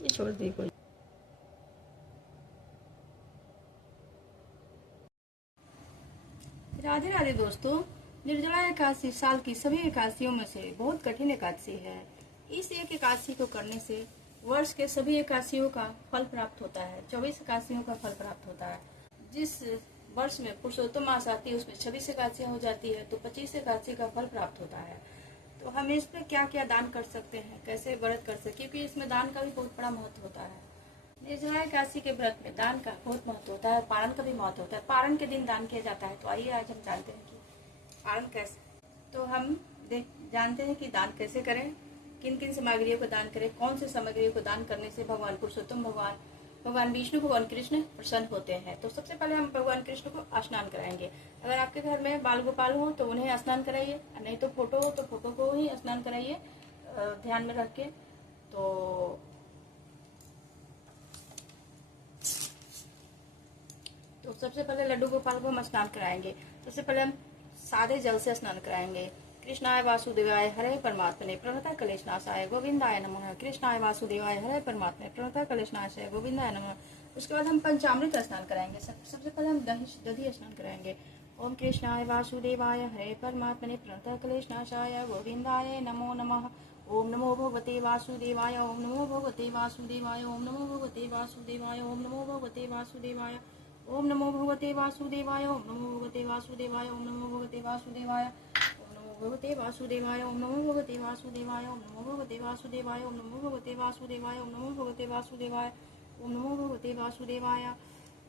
ये छोड़ दी कोई। राधे राधे दोस्तों। निर्जला एकादशी साल की सभी एकादशियों में से बहुत कठिन एकादशी है। इस एक एकादशी को करने से वर्ष के सभी एकादशियों का फल प्राप्त होता है। 24 एकादशियों का फल प्राप्त होता है। जिस वर्ष में पुरुषोत्तम मास आती है उसमें 26 एकादशियां हो जाती है, तो 25 एकादशी का फल प्राप्त होता है। तो हम इसमें क्या क्या दान कर सकते हैं, कैसे व्रत कर सकते, क्योंकि इसमें दान का भी बहुत बड़ा महत्व होता है। निर्जला एकादशी के व्रत में दान का बहुत महत्व होता है, पारण का भी महत्व होता है। पारण के दिन दान किया जाता है। तो आइए आज हम जानते हैं कि पारण कैसे। तो हम जानते हैं कि दान कैसे करें, किन किन सामग्रियों को दान करें, कौन सी सामग्रियों को दान करने से भगवान पुरुषोत्तम भगवान विष्णु, भगवान कृष्ण प्रसन्न होते हैं। तो सबसे पहले हम भगवान कृष्ण को स्नान कराएंगे। अगर आपके घर में बाल गोपाल हो तो उन्हें स्नान कराइए, नहीं तो फोटो हो तो फोटो को ही स्नान कराइए ध्यान में रख के। तो सबसे पहले लड्डू गोपाल को हम स्नान कराएंगे। सबसे पहले हम सादे जल से स्नान कराएंगे। कृष्णाय वासुदेवाय हरे परमात्मने प्रणता कलेशनाशाय गोविंदाय नमः। कृष्णाय वासुदेवाय हरे परमात्मने प्रणता कलेशनाशाय गोविंदाय नमः। उसके बाद हम पंचामृत स्नान कराएंगे। सबसे पहले हम दधी स्नान कराएंगे। ओम कृष्णाय वासुदेवाय हरे परमात्मने प्रणता कलेशनाशाय गोविंदाय नमो नमः। ओम नमो भगवते वासुदेवाय। ओम नमो भगवते वासुदेवाय। ओम नमो भगवते वासुदेवाय। ओम नमो भगवते वासुदेवाय। ओम नमो भगवते वासुदेवाय। ओम नमो भगवते वासुदेवाय। ओम नमो भगवते वासुदेवाय। ओम नमो भगवते वासुदेवाय। ओम नमो भगवते वासुदेवाय। ओम नमो भगवते वासुदेवाय। ओम नमो भगवते वासुदेवाय। ओम नमो भगवते वासुदेवाय। ओम नमो भगवते वासुदेवाय।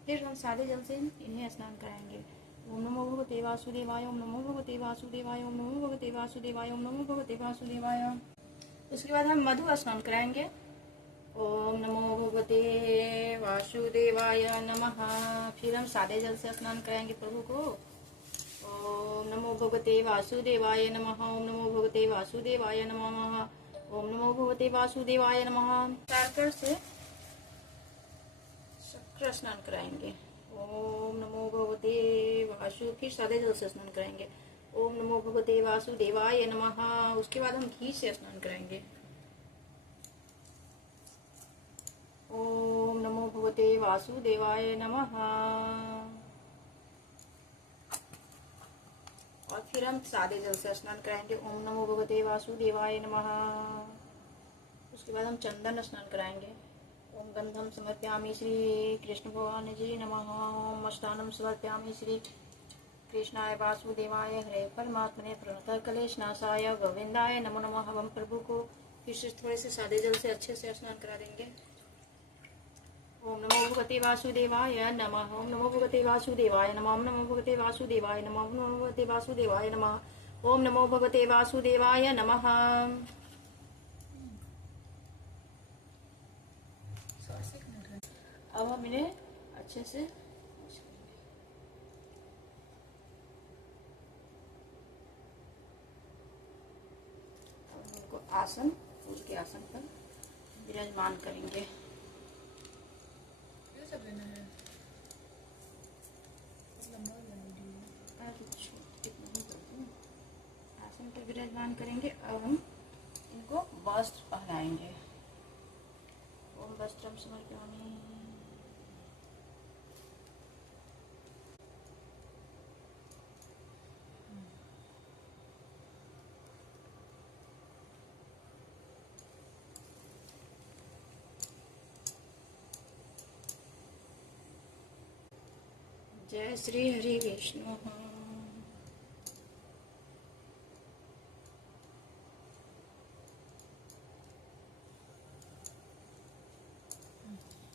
फिर हम सादे जल से इन्हें स्नान कराएंगे। ओम नमो भगवते वासुदेवाय। ओम नमो भगवते वासुदेवाय। ओम नमो भगवते वासुदेवाय। ओम नमो भगवते वासुदेवाय। उसके बाद हम मधु स्नान कराएंगे। ओम नमो भगवते वासुदेवाय नमः। फिर हम सादे जल से स्नान कराएंगे प्रभु को। ओम नमो भगवते वासुदेवाय नमः। ओम नमो भगवते वासुदेवाय नमः। ओम नमो भगवते वासुदेवाय नमः। शक्कर से शक्कर स्नान कराएंगे। ओम नमो भगवते वासु। फिर सादे जल से स्नान कराएंगे। ओम नमो भगवते वासुदेवाय नमः। उसके बाद हम घी से स्नान कराएंगे। ओम नमो भगवते वासुदेवाय नमः। और फिर हम सादे जल से स्नान कराएंगे। ओम नमो भगवते वासुदेवाय नमः। उसके बाद हम चंदन स्नान कराएंगे। ओम गंधम समर्पयामि श्री कृष्ण भगवान जी नमः। ओम मस्तानम समर्पयामि श्री कृष्णाय वासुदेवाय हरे परमात्मने प्रणतः कलेशनाशाय गोविंदाय नमो नमः। हम प्रभु को फिर से थोड़े से सादे जल से अच्छे से स्नान करा देंगे। ओम नमो भगवते वासुदेवाय नमः। ओम नमो भगवते वासुदेवाय नमः। ओम नमो भगवते वासुदेवाय नमः। ओम नमो भगवते वासुदेवाय नमः। ओम नमो भगवते वासुदेवाय नमः। अब हम इन्हें अच्छे से उनको आसन, फूल के आसन पर विराजमान करेंगे। आसन पर विराजमान करेंगे। अब हम इनको वस्त्र पहनाएंगे। ओम वस्त्रम समर्पयामि। जय श्री हरि विष्णु।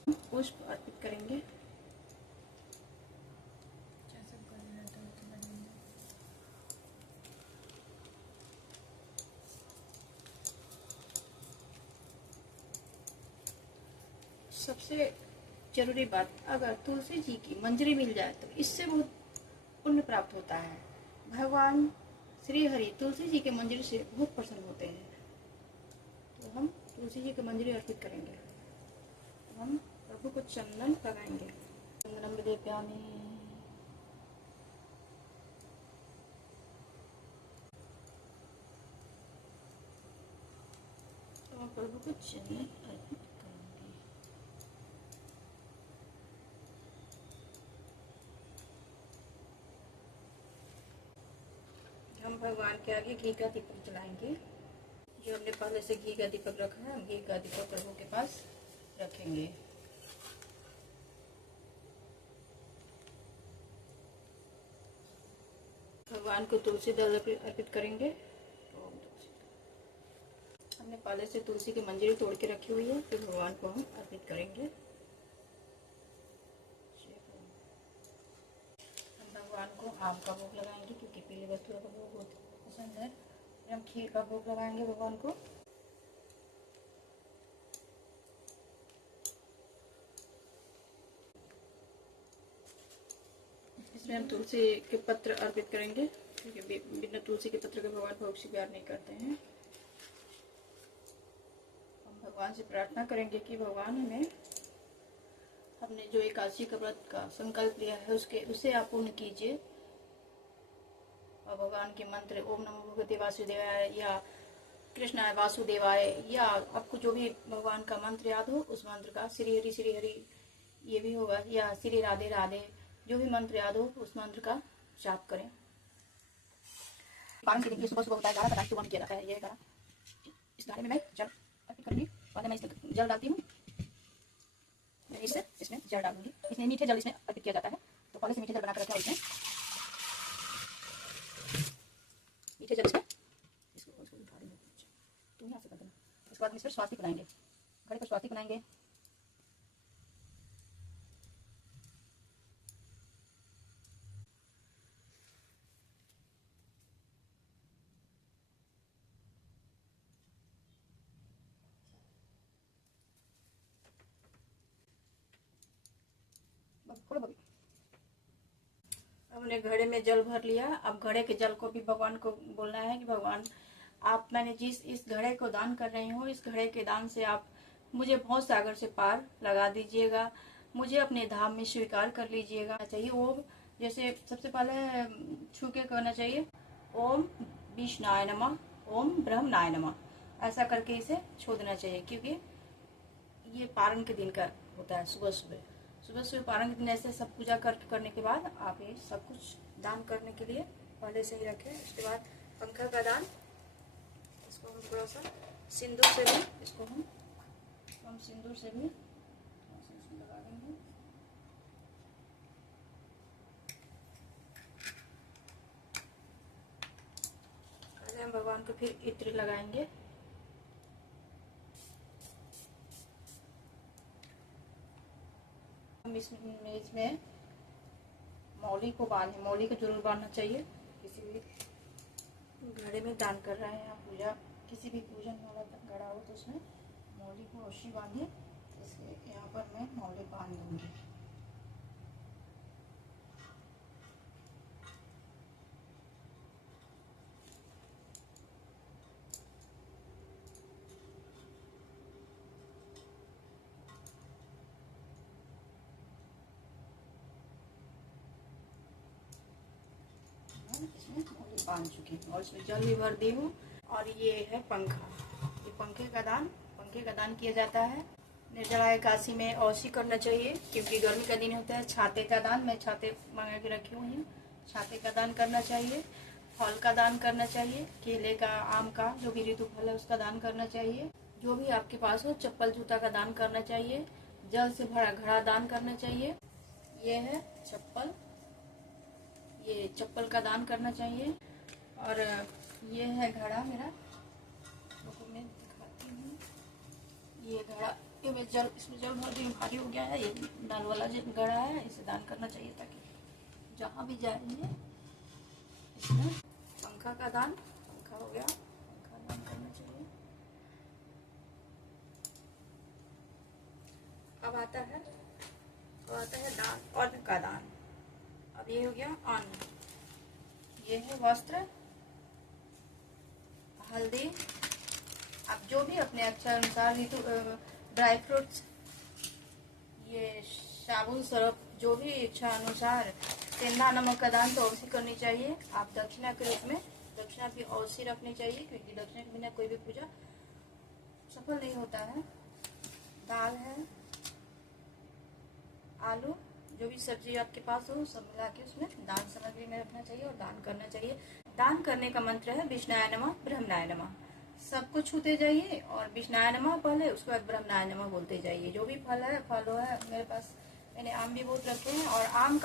पुष्प अर्पित करेंगे। सबसे जरूरी बात, अगर तुलसी जी की मंजरी मिल जाए तो इससे बहुत पुण्य प्राप्त होता है। भगवान श्री हरि तुलसी जी के मंजरी से बहुत प्रसन्न होते हैं। तो हम तुलसी जी की मंजरी अर्पित करेंगे। हम प्रभु को चंदन लगाएंगे। चंदनम विलेपयामि। तो हम प्रभु को चंदन अर्पित करेंगे। हम भगवान के आगे घी का दीपक जलाएंगे। जो हमने पहले से घी का दीपक रखा है, हम घी का दीपक प्रभु के पास रखेंगे। भगवान को तुलसी दल अर्पित करेंगे। हमने पहले से तुलसी की मंजरी तोड़ के रखी हुई है, फिर भगवान को हम अर्पित करेंगे। हम भगवान को आम का भोग लगाएंगे, क्योंकि पीली वस्तुओं का भोग बहुत पसंद है। फिर हम खीर का भोग लगाएंगे भगवान को। इसमें हम तुलसी के पत्र अर्पित करेंगे, क्योंकि बिना तुलसी के पत्र के भगवान भोग स्वीकार नहीं करते हैं। हम भगवान से प्रार्थना करेंगे कि भगवान हमने जो एकादशी का व्रत का संकल्प लिया है उसे आप पूर्ण कीजिए। और भगवान के मंत्र ओम नमो भगवते वासुदेवाय या कृष्णाय वासुदेवाय, या आपको जो भी भगवान का मंत्र याद हो उस मंत्र का, श्री हरि ये भी होगा, या श्री राधे राधे, जो भी मंत्र याद हो उस मंत्र का जाप करें। पारण के दिन सुबह सुबह बताया गाढ़ा सुबह किया जाता है। ये गाढ़ा, इस गाढ़े में मैं जल अर्पित करूंगी। पहले मैं इसमें जल डालती हूँ, इसमें जल डालूंगी। इसमें मीठे जल इसमें अर्पित किया जाता है, तो पहले से मीठे जल बनाकर रखा है इसमें। मीठे जल इसमें इसको उठा देंगे, तुम यहाँ से कर देना। उसके बाद हम इस पर स्वास्तिक बनाएंगे, घड़े पर स्वास्तिक बनाएंगे। हमने घड़े में जल भर लिया। अब घड़े के जल को भी भगवान को बोलना है कि भगवान आप, मैंने जिस इस घड़े को दान कर रही हूँ, इस घड़े के दान से आप मुझे बहुत सागर से पार लगा दीजिएगा, मुझे अपने धाम में स्वीकार कर लीजिएगा। चाहिए ओम, जैसे सबसे पहले छू के करना चाहिए, ओम विष्णाय नमः, ओम ब्रह्मणाय नमः, ऐसा करके इसे छू देना चाहिए। क्योंकि ये पारण के दिन का होता है। सुबह सुबह पारण के दिन ऐसे सब पूजा करने के बाद आप ये सब कुछ दान करने के लिए पहले से ही रखें। उसके बाद पंखा का दान, इसको हम थोड़ा सा सिंदूर से भी, इसको हम सिंदूर से भी लगा देंगे। पहले हम भगवान को फिर इत्र लगाएंगे। हम इसमें मौली को बांधे, मौली को जरूर बांधना चाहिए। किसी भी घड़े में दान कर रहे हैं आप पूजा, किसी भी पूजन वाला घड़ा हो तो उसमें मौली को अवश्य बांधे। इसलिए यहाँ पर मैं मौली बांध दूंगी। इसमें मौली बांध चुकी हूँ और इसमें जल भी भर दी हूँ। और ये है पंखा, ये पंखे का दान किया जाता है। निर्जला एकादशी में अवश्य करना चाहिए, क्योंकि गर्मी का दिन होता है। छाते का दान, मैं छाते मंगा के रखी हुई हूँ, छाते का दान करना चाहिए। फल का दान करना चाहिए, केले का, आम का, जो भी ऋतु फल है उसका दान करना चाहिए। जो भी आपके पास हो, चप्पल जूता का दान करना चाहिए। जल से भरा घड़ा दान करना चाहिए। ये है चप्पल, ये चप्पल का दान करना चाहिए। और ये है घड़ा मेरा, मैं दिखाती हूँ। ये घड़ा क्योंकि इसमें जल भर भी भारी हो गया है। ये दाल वाला जो गड़ा है इसे दान करना चाहिए ताकि जहाँ भी जाएंगे इसमें। पंखा का दान, पंखा हो गया, पंखा दान करना चाहिए। अब आता है दान, अन्न का दान। अब ये हो गया अन्न, ये है वस्त्र, हल्दी। आप जो भी अपने इच्छा अनुसार, ड्राई फ्रूट्स, ये साबुन, सरफ, जो भी इच्छा अनुसार। सेंधा नमक का दान तो अवश्य करनी चाहिए। आप दक्षिणा के रूप में दक्षिणा भी अवश्य रखनी चाहिए, क्योंकि दक्षिणा के बिना कोई भी पूजा सफल नहीं होता है। दाल है, आलू, जो भी सब्जी आपके पास हो सब मिला के उसमें दान सामग्री में रखना चाहिए और दान करना चाहिए। दान करने का मंत्र है विष्णुनाय नमः, ब्रह्मणाय नमः। सब कुछ छूते जाइए और विष्णुनाय नमः पहले, उसके बाद ब्रह्मणाय नमः बोलते जाइए। जो भी फल है मेरे पास, मैंने आम भी बहुत रखे हैं। और आम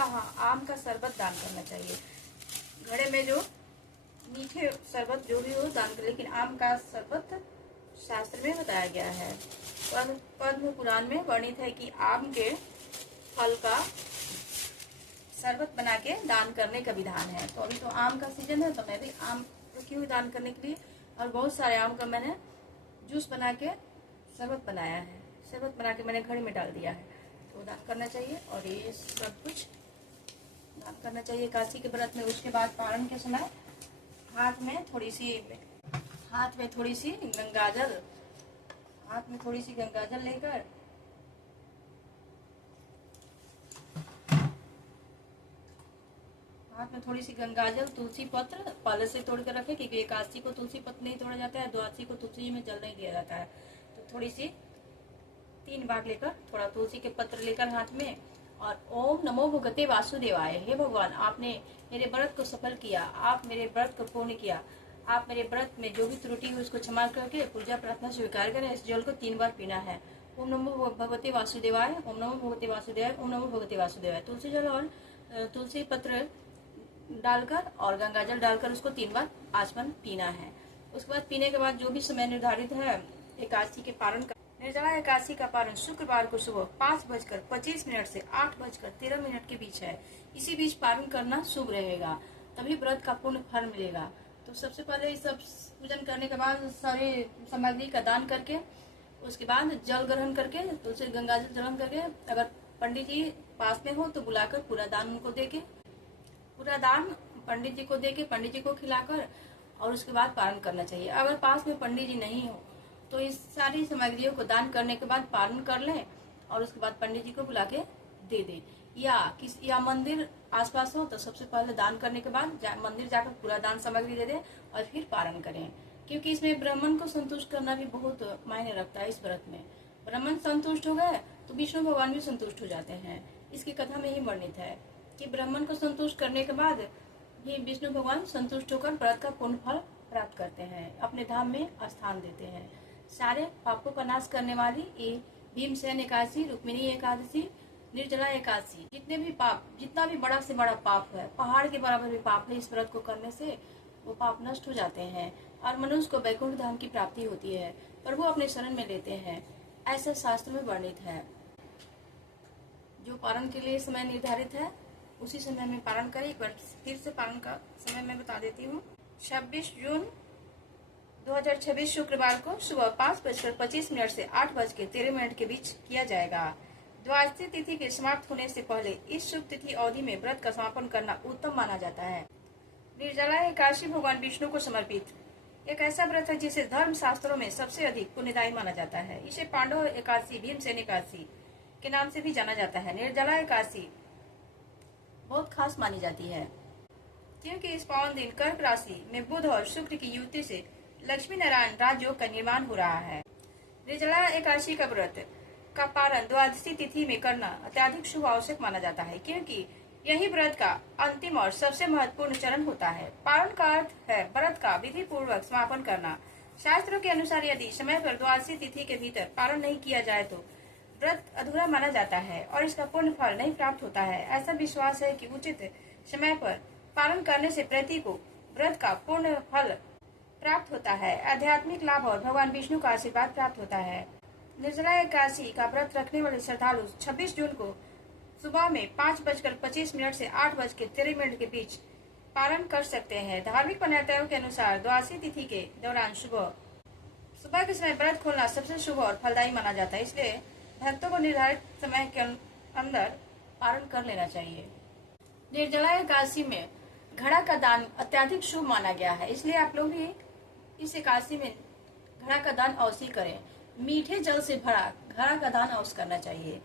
का शरबत दान करना चाहिए। घड़े में जो मीठे शरबत जो भी हो दान कर, लेकिन आम का शरबत शास्त्र में बताया गया है। पद्म पुराण में वर्णित है कि आम के फल का शरबत बना के दान करने का विधान है। तो अभी तो आम का सीजन है, तो मैं भी आम रखी हुई दान करने के लिए, और बहुत सारे आम का मैंने जूस बना के शरबत बनाया है। शरबत बना के मैंने घड़े में डाल दिया है, तो दान करना चाहिए। और ये सब कुछ दान करना चाहिए एकादशी के व्रत में। उसके बाद पारण के समय हाथ में थोड़ी सी गंगाजल लेकर तुलसी पत्र पहले से तोड़ कर रखे, क्योंकि एकादशी को तुलसी पत्र नहीं तोड़ा जाता है, द्वादशी को तुलसी में जल नहीं दिया जाता है। तो थोड़ी सी 3 बार लेकर थोड़ा तुलसी के पत्र लेकर हाथ में, और ओम नमो भगवते वासुदेवाय। हे भगवान, आपने मेरे व्रत को सफल किया, आप मेरे व्रत को पूर्ण किया, आप मेरे व्रत में जो भी त्रुटि हुई उसको क्षमा करके पूजा प्रार्थना स्वीकार करें। इस जल को 3 बार पीना है। ओम नमो भगवते वासुदेवाय, ओम नमो भगवते वासुदेवाय, ओम नमो भगवते वासुदेवाय। तुलसी जल और तुलसी पत्र डालकर और गंगा जल डालकर उसको 3 बार आचमन पीना है। उसके बाद पीने के बाद जो भी समय निर्धारित है एकादशी के पारण का, निर्जला एकादशी का पारण शुक्रवार को सुबह 5:25 से 8:13 के बीच है। इसी बीच पारण करना शुभ रहेगा, तभी व्रत का पूर्ण फल मिलेगा। तो सबसे पहले इस सब पूजन करने के बाद सारी सामग्री का दान करके, उसके बाद जल ग्रहण करके, तुलसी गंगा जल ग्रहण करके, अगर पंडित जी पास में हो तो बुलाकर पूरा दान उनको देके, पूरा दान पंडित जी को देके, पंडित जी को खिलाकर, और उसके बाद पारण करना चाहिए। अगर पास में पंडित जी नहीं हो तो इस सारी सामग्रियों को दान करने के बाद पारण कर लें, और उसके बाद पंडित जी को बुला के दे दें। या मंदिर आसपास हो तो सबसे पहले दान करने के बाद मंदिर जाकर पूरा दान सामग्री दे दें और फिर पारण करें, क्योंकि इसमें ब्राह्मण को संतुष्ट करना भी बहुत मायने रखता है। इस व्रत में ब्राह्मण संतुष्ट हो गए तो विष्णु भगवान भी संतुष्ट हो जाते हैं। इसकी कथा में ही वर्णित है कि ब्राह्मण को संतुष्ट करने के बाद ही विष्णु भगवान संतुष्ट होकर व्रत का पूर्ण फल प्राप्त करते हैं, अपने धाम में स्थान देते हैं। सारे पापों का नाश करने वाली ये भीमसेन एकादशी, रुक्मिणी एकादशी, निर्जला एकादशी, जितना भी बड़ा से बड़ा पाप है, पहाड़ के बराबर भी पाप है, इस व्रत को करने से वो पाप नष्ट हो जाते हैं और मनुष्य को वैकुंठ धाम की प्राप्ति होती है, प्रभु अपने शरण में लेते हैं, ऐसा शास्त्र में वर्णित है। जो पारण के लिए समय निर्धारित है उसी समय में पारण करें। एक बार फिर से पारण का समय मैं बता देती हूँ। 26 जून 2026 शुक्रवार को सुबह 5:25 से 8:13 के बीच किया जाएगा। द्वादशी तिथि के समाप्त होने से पहले इस शुभ तिथि अवधि में व्रत का समापन करना उत्तम माना जाता है। निर्जला एकादशी भगवान विष्णु को समर्पित एक ऐसा व्रत है जिसे धर्म शास्त्रों में सबसे अधिक पुण्यदायी माना जाता है। इसे पांडव एकादशी, भीमसेन एकादशी के नाम से भी जाना जाता है। निर्जला एकादशी बहुत खास मानी जाती है क्योंकि इस पावन दिन कर्क राशि में बुध और शुक्र की युति से लक्ष्मी नारायण राजयोग का निर्माण हो रहा है। निर्जला एकादशी का व्रत का पारण द्वादशी तिथि में करना अत्यधिक शुभ आवश्यक माना जाता है, क्योंकि यही व्रत का अंतिम और सबसे महत्वपूर्ण चरण होता है। पारण का अर्थ है व्रत का विधि पूर्वक समापन करना। शास्त्रों के अनुसार यदि समय पर द्वादशी तिथि के भीतर पारण नहीं किया जाए तो व्रत अधूरा माना जाता है और इसका पूर्ण फल नहीं प्राप्त होता है। ऐसा विश्वास है कि उचित समय पर पालन करने से प्रति को व्रत का पूर्ण फल प्राप्त होता है, आध्यात्मिक लाभ और भगवान विष्णु का आशीर्वाद प्राप्त होता है। निर्जला एकादशी का व्रत रखने वाले श्रद्धालु 26 जून को सुबह में 5:25 से 8:13 के बीच पालन कर सकते हैं। धार्मिक मान्यताओं के अनुसार द्वादशी तिथि के दौरान सुबह के समय व्रत खोलना सबसे शुभ और फलदायी माना जाता है, इसलिए भक्तों को निर्धारित समय के अंदर पालन कर लेना चाहिए। निर्जला एकादशी में घड़ा का दान अत्यधिक शुभ माना गया है, इसलिए आप लोग भी इस एकादशी में घड़ा का दान अवश्य करें। मीठे जल से भरा घड़ा का दान अवश्य करना चाहिए।